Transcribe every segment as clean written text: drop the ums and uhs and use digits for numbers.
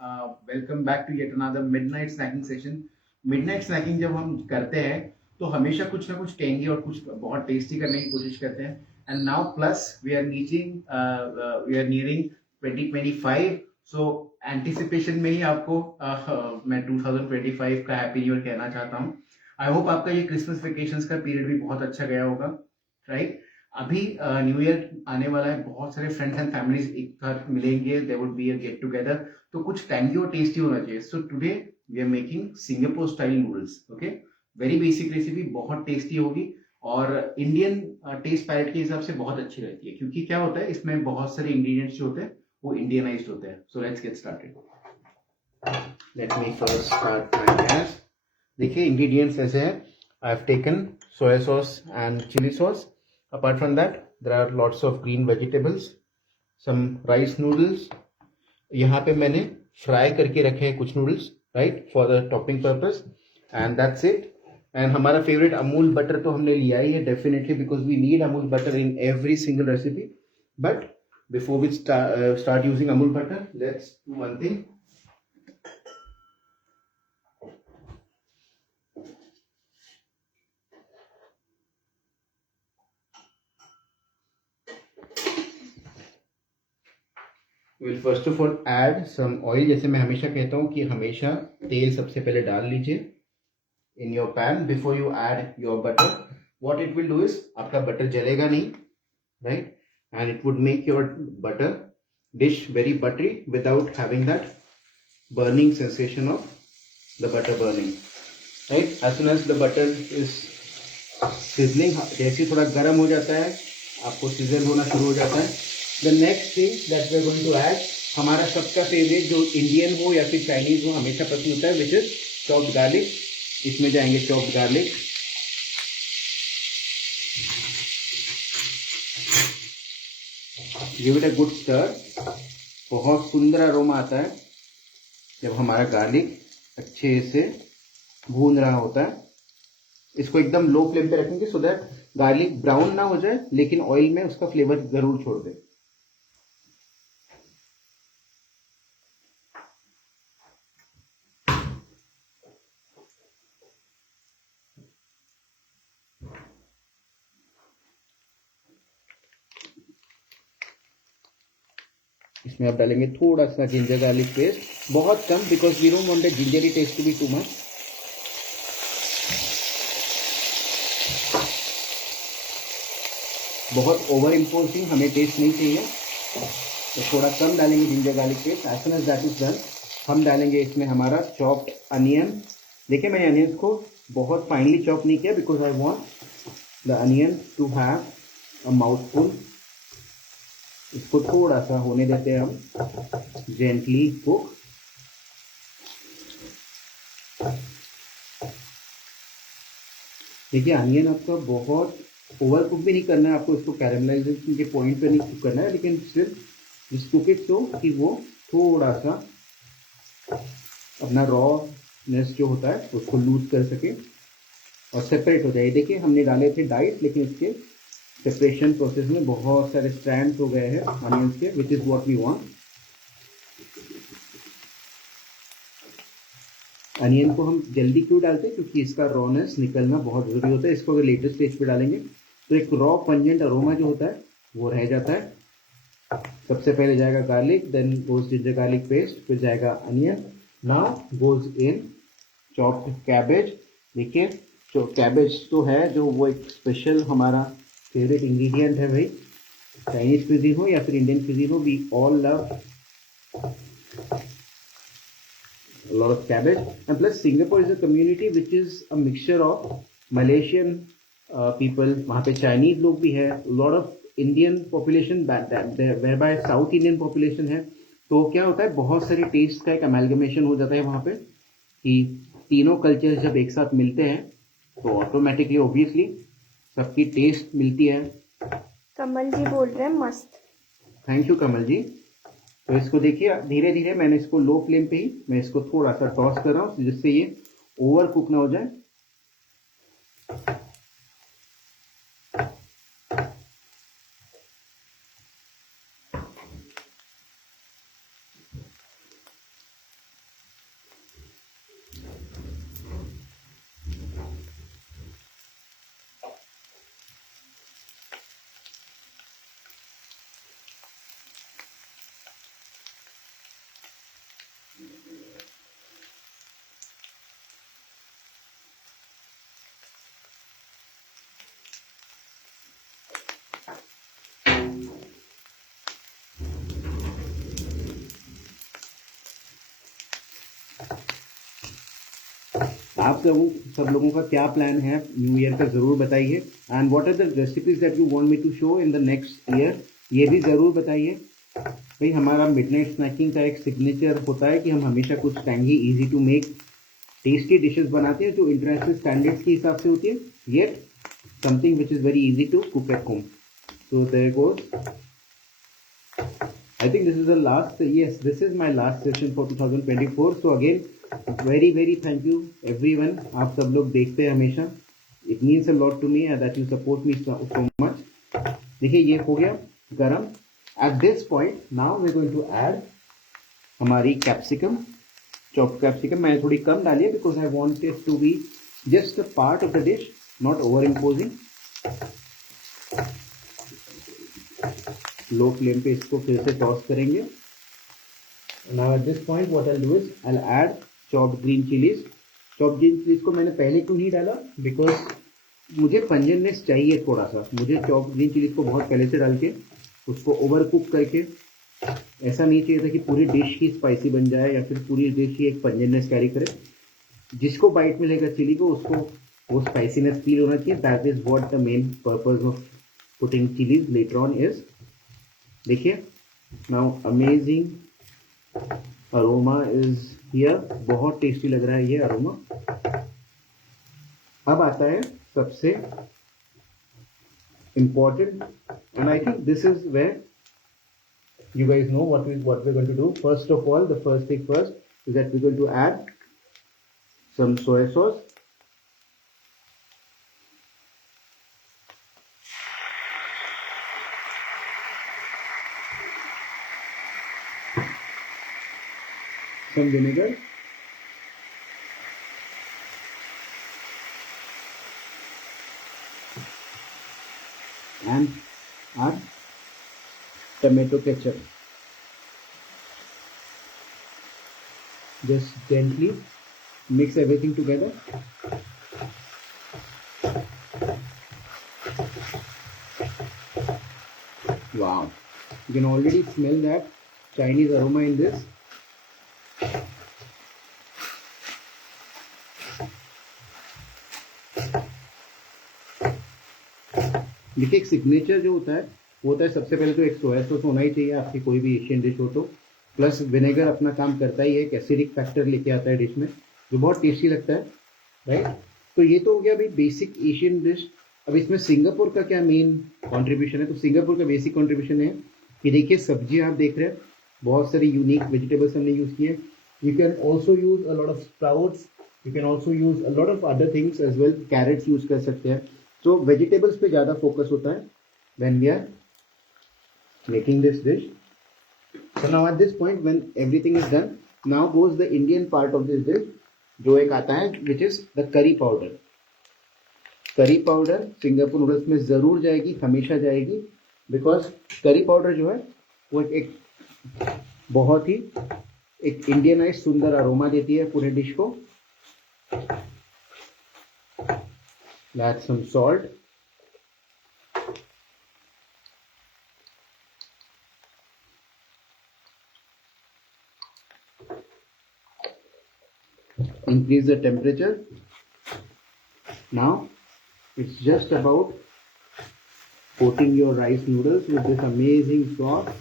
Welcome back to yet another midnight snacking session. Midnight snacking जब हम करते हैं तो हमेशा कुछ ना कुछ टेंगी और कुछ बहुत टेस्टी करने की कोशिश करते हैं। And now plus we are nearing 2025। So anticipation में ही आपको मैं 2025 का हैप्पी न्यू ईयर कहना चाहता हूँ। आई होप आपका ये क्रिसमस वेकेशंस का पीरियड भी बहुत अच्छा गया होगा, राइट? अभी न्यू ईयर आने वाला है, बहुत सारे फ्रेंड्स एंड फैमिलीज एक साथ मिलेंगे, there would be a get together. तो कुछ टैंगी और टेस्टी होना चाहिए। So today we are making Singapore style noodles. Okay, very basic recipe, बहुत टेस्टी होगी और इंडियन टेस्ट पैलेट के हिसाब से बहुत अच्छी रहती है, क्योंकि क्या होता है इसमें बहुत सारे इंग्रेडिएंट्स जो होते हैं वो इंडियनाइज्ड होते हैं। So let's get started. Let me first start my gas. देखिए इंग्रेडिएंट्स ऐसे हैं। I have taken soya sauce and chilli sauce. Apart from that there are lots of green vegetables, some rice noodles. यहाँ पे मैंने fry करके रखे हैं कुछ noodles, right, for the topping purpose, and that's it. And हमारा favourite Amul butter तो हमने लिया ही है definitely, because we need Amul butter in every single recipe. But before we start using Amul butter, let's do one thing. Will first of all add some oil. जैसे मैं हमेशा कहता हूँ कि हमेशा तेल सबसे पहले डाल लीजिए in your pan before you add your butter. What it will do is, आपका बटर जलेगा नहीं, right, and it would make your butter dish very buttery without having that burning sensation of the butter burning, right? As soon as the butter is sizzling, जैसे ही थोड़ा गर्म हो जाता है, आपको sizzle होना शुरू हो जाता है, the next thing that we are going to add, हमारा सबका फेवरेट जो इंडियन हो या फिर चाइनीज हो हमेशा पसंद होता है, which is chopped garlic। इसमें जाएंगे chopped garlic। Give it a good stir. बहुत सुंदर अरोमा आता है जब हमारा गार्लिक अच्छे से भून रहा होता है। इसको एकदम लो फ्लेम पे रखेंगे सो दैट गार्लिक ब्राउन ना हो जाए, लेकिन ऑयल में उसका फ्लेवर जरूर छोड़ दे। इसमें आप डालेंगे थोड़ा सा जिंजर गार्लिक पेस्ट, बहुत कम, because we don't want the gingery taste to be too much. बहुत ओवर इम्पोजिंग हमें टेस्ट नहीं चाहिए, तो थोड़ा कम डालेंगे ginger garlic paste. As soon as that is done, हम डालेंगे इसमें हमारा चॉप्ड अनियन। देखिए मैंने अनियन को बहुत फाइनली चॉप नहीं किया, because I want the onion to have a mouthful. इसको थोड़ा सा होने देते हैं हम, जेंटली कुक। देखिए अनियन आपका बहुत ओवर कुक भी नहीं करना है, आपको इसको कैरेमलाइजेशन के पॉइंट पे नहीं कुक करना है, लेकिन सिर्फ जिस कुक इट सो कि वो थोड़ा सा अपना रॉनेस जो होता है उसको लूज कर सके और सेपरेट हो जाए। देखिए हमने डाले थे डाइस, लेकिन इसके सेपरेशन प्रोसेस में बहुत सारे स्ट्रैंड्स हो गए हैं अनियंस के, which is what we want. Onion को हम जल्दी क्यों डालते हैं, क्योंकि इसका रॉनेस निकलना बहुत जरूरी होता है। इसको अगर लेटेस्ट स्टेज पे डालेंगे तो एक रॉ पंजेंट अरोमा जो होता है वो रह जाता है। सबसे पहले जाएगा garlic, then goes ginger garlic paste, फिर जाएगा onion, now goes in chopped cabbage. देखिए जो कैबेज तो है, जो वो एक स्पेशल हमारा फेवरेट इंग्रेडिएंट है भाई, चाइनीज क्विजीन हो या फिर इंडियन क्विजीन हो, we all love a lot of cabbage. And plus Singapore is a community which is a mixture of Malaysian people, वहाँ पे Chinese लोग भी है, lot of Indian population, whereby South Indian population है। तो क्या होता है, बहुत सारी टेस्ट का एक अमेलगमेशन हो जाता है वहाँ पे, कि तीनों कल्चर जब एक साथ मिलते हैं तो ऑटोमेटिकली ऑब्वियसली सबकी टेस्ट मिलती है। कमल जी बोल रहे हैं मस्त। थैंक यू कमल जी। तो इसको देखिए धीरे धीरे, मैंने इसको लो फ्लेम पे ही मैं इसको थोड़ा सा टॉस कर रहा हूँ जिससे ये ओवर कुक ना हो जाए। आप सब लोगों का क्या प्लान है न्यू ईयर का, ज़रूर बताइए। And what are the recipes that you want me to show in the next year, ये भी ज़रूर बताइए। भाई हमारा मिडनाइट स्नैकिंग का एक सिग्नेचर होता है कि हम हमेशा कुछ tangy, easy to make, tasty dishes बनाते हैं जो इंटरनेशनल स्टैंडर्ड्स के हिसाब से होती है, yet something which is very easy to cook at home. So there goes, I think this is the last, yes, this is my last session for 2024. So again, very thank you everyone. आप सब लोग देखते हैं हमेशा, it means a lot to me that you support me so much. देखिए ये हो गया गरम। At this point now we're going to add हमारी कैप्सिकम, चॉप्ड कैप्सिकम। मैंने थोड़ी कम डाली है because I want it to be just a part of the dish, not over imposing. Low flame पे इसको फिर से टॉस करेंगे। Now at this point what I do is I add chopped green chillies. Chopped green chillies को मैंने पहले क्यों नहीं डाला, बिकॉज मुझे पंजेंटनेस चाहिए थोड़ा सा। मुझे चॉप्ड ग्रीन चिलीज को बहुत पहले से डाल के उसको ओवर कुक करके, ऐसा नहीं चाहिए था कि पूरी डिश ही स्पाइसी बन जाए या फिर पूरी डिश ही एक पंजेंटनेस कैरी करे। जिसको बाइट मिलेगा चिली को, उसको वो स्पाइसीनेस फील होना चाहिए। That is what the main purpose of putting chillies later on is. देखिए now amazing aroma is here, बहुत टेस्टी लग रहा है ये अरोमा। अब आता है सबसे important, and I think this is where you guys know what we're going to do. First of all, the first thing first is that we're going to add some soy sauce. Some vinegar. And our tomato ketchup. Just gently mix everything together. Wow, you can already smell that Chinese aroma in this. देखिए एक signature जो होता है वो होता है, सबसे पहले तो एक सोया सॉस होना ही चाहिए आपकी कोई भी एशियन डिश हो तो, प्लस विनेगर अपना काम करता ही है, एक एसिडिक फैक्टर लेके आता है डिश में जो बहुत टेस्टी लगता है, राइट। तो ये तो हो गया भाई बेसिक एशियन डिश। अब इसमें सिंगापुर का क्या मेन कॉन्ट्रीब्यूशन है, तो सिंगापुर का बेसिक कॉन्ट्रीब्यूशन है कि देखिए सब्जी आप देख रहे हैं, बहुत सारी यूनिक वेजिटेबल्स हमने यूज किए। You can also use a lot of sprouts, you can also use a lot of other things as well, carrots use कर सकते हैं। तो वेजिटेबल्स पे ज़्यादा फोकस होता है when we are making this dish. So now at this point when everything is done, now goes the Indian part of this dish, जो एक आता है which is the curry powder. Curry powder Singapore noodles में ज़रूर जाएगी, हमेशा जाएगी, because curry powder जो है वो एक बहुत ही एक इंडियनाइज सुंदर अरोमा देती है पूरे डिश को। Add some salt. Increase the temperature. Now it's just about coating your rice noodles with this amazing sauce.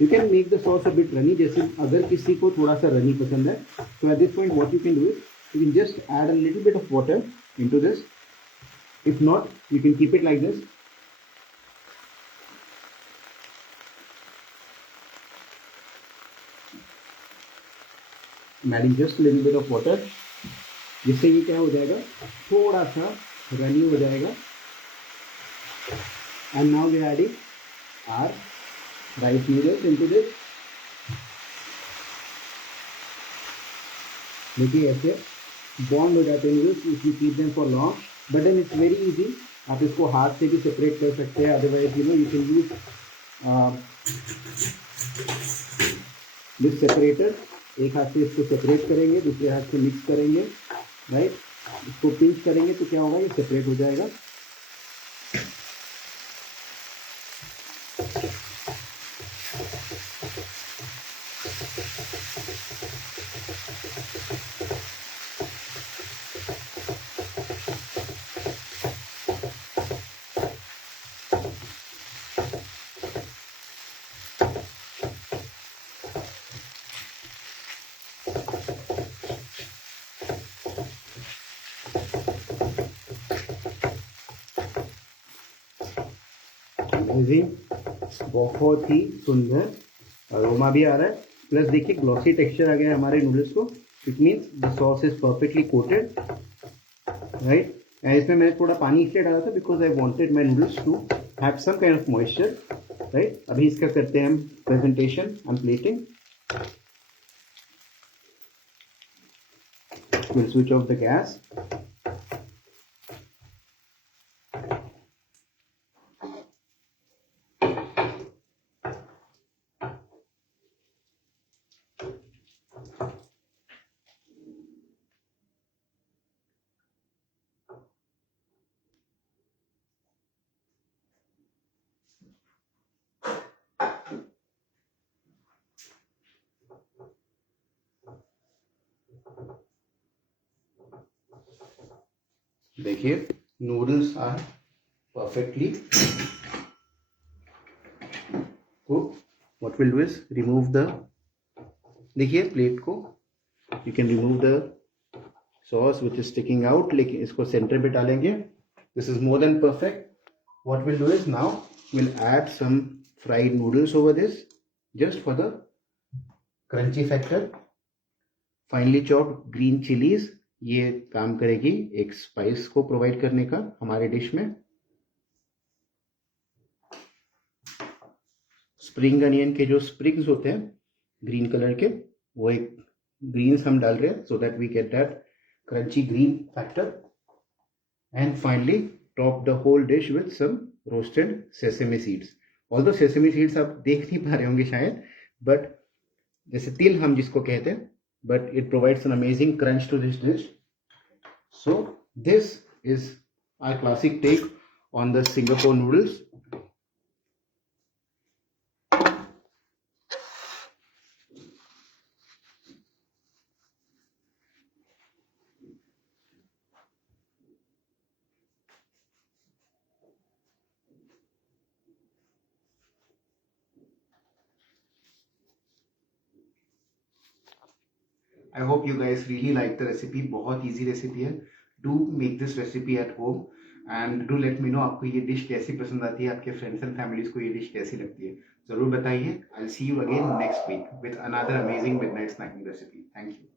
You can make the sauce a bit runny, जैसे अगर किसी को थोड़ा सा runny पसंद है, so at this point what you can do is you can just add a little bit of water into this. If not, you can keep it like this. I'm adding just a little bit of water, जिससे ये क्या हो जाएगा, थोड़ा सा runny हो जाएगा। And now we are adding our rice noodles into this. देखिए ऐसे बॉन्ड हो जाते हैं noodles if you keep them for long. But then it's very easy, आप इसको हाथ से भी सेपरेट कर सकते हैं, otherwise you can use this separator. एक हाथ से इसको सेपरेट करेंगे, दूसरे हाथ से मिक्स करेंगे, राइट। इसको पिंच करेंगे तो क्या होगा, ये सेपरेट हो जाएगा। अमेजिंग, बहुत ही सुंदर अरोमा भी आ रहा है, प्लस देखिए ग्लॉसी टेक्सचर आ गया है हमारे नूडल्स को. It means the sauce is perfectly coated, right. And इसमें मैंने थोड़ा पानी इसलिए डाला था because I wanted my noodles to have some kind of moisture, right. अभी इसका करते हैं हम presentation. I am plating. Will switch off the gas. देखिए noodles are perfectly cooked. What we'll do is remove the, देखिए plate को, you can remove the sauce which is sticking out, लेकिन इसको सेंटर पे डालेंगे. This is more than perfect. What we'll do is now we'll add some fried noodles over this just for the crunchy factor. Finely chopped green chilies, ये काम करेगी एक spice को provide करने का हमारे डिश में. स्प्रिंग अनियन के जो स्प्रिग्स होते हैं ग्रीन कलर के, वो एक ग्रीन्स हम डाल रहे हैं so that we get that crunchy green factor. And finally top the whole dish with some roasted sesame seeds. Although sesame seeds आप देख नहीं पा रहे होंगे शायद, बट जैसे तिल हम जिसको कहते हैं, but it provides an amazing crunch to this dish. So this is our classic take on the Singapore noodles. I hope you guys really like the recipe. बहुत easy recipe है. Do make this recipe at home and do let me know आपको ये dish कैसी पसंद आती है, आपके friends and families को ये डिश कैसी लगती है, जरूर बताइए. I'll see you again next week with another amazing midnight snacking recipe. Thank you.